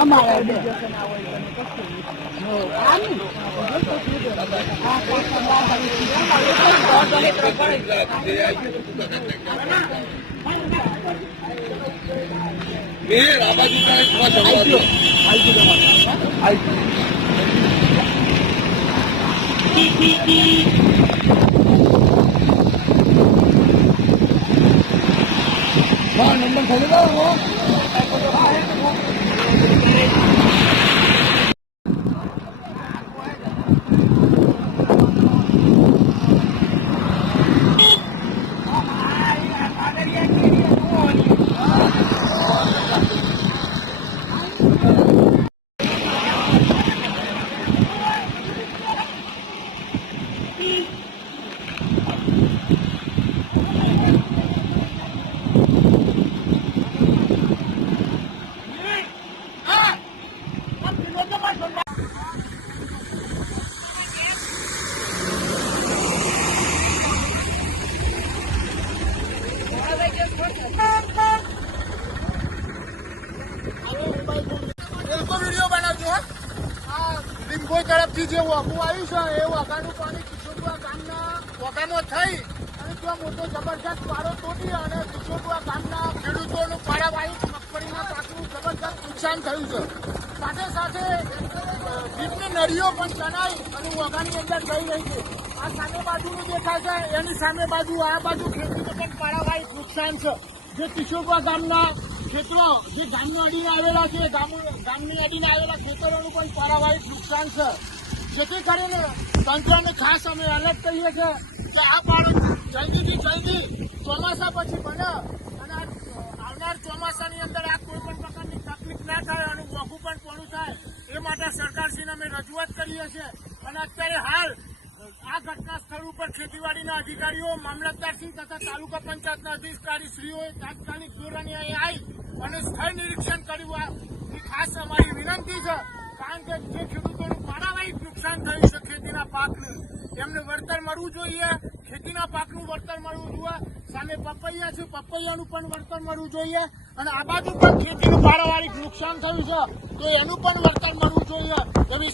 અમારે નંબર થઈ ગયો લીંબોઈ તરફથી જે વોકું આવ્યું છે એ વોકાનું પાણી કિશોરપુરા ગામના વોકામાં થઈ અને ત્યાં મોટો જબરજસ્ત પાડો તોડી અને કિશોરપુરા ગામના ખેડૂતોનું પાડાવાળી મગફળીના પાકનું જબરજસ્ત નુકસાન થયું છે. સાથે સાથે જીપની નળીઓ પણ તણાઈ અને વોકાની અંદર જઈ રહી છે. આ સામે બાજુનું દેખાય છે એની સામે બાજુ આ બાજુ ખેતીને પણ પાડાવાળી નુકસાન છે. જે કિશોરપુરા ગામના ખેતરો જે ગામની અડીને આવેલા છે ગામની અડીને આવેલા ખેતરોનું પણ પારાવાળી નુકસાન છે. જેથી કરીને તંત્રને ખાસ અમે એલર્ટ કરીએ છીએ કે આ પાડો જલ્દીથી જલ્દી ચોમાસા પછી બને અને આવનાર ચોમાસાની અંદર આ કોઈ પણ પ્રકારની તકલીફ ના થાય અને મોંઘું પણ પૂરું થાય એ માટે સરકારશ્રીને અમે રજૂઆત કરીએ છીએ. અને અત્યારે હાલ આ ઘટના સ્થળ ઉપર ખેતીવાડીના અધિકારીઓ મામલતદારશ્રી તથા તાલુકા પંચાયતના અધિકારીશ્રીઓએ તાત્કાલિક ધોરણે અહીં આવી અને સ્થળ નિરીક્ષણ કર્યું. એ ખાસ અમારી વિનંતી છે કારણ કે જે ખેડૂતોનું પાડાવાળી નુકસાન થયું છે ખેતીના પાકને એમને વળતર મળવું જોઈએ. ખેતીના પાકનું વળતર મળવું જોઈએ. સામે પપૈયા છે પપૈયાનું પણ વળતર મળવું જોઈએ અને આ બાજુ પણ ખેતીનું પાડાવાળી નુકસાન થયું છે તો એનું પણ વળતર મળવું જોઈએ એવી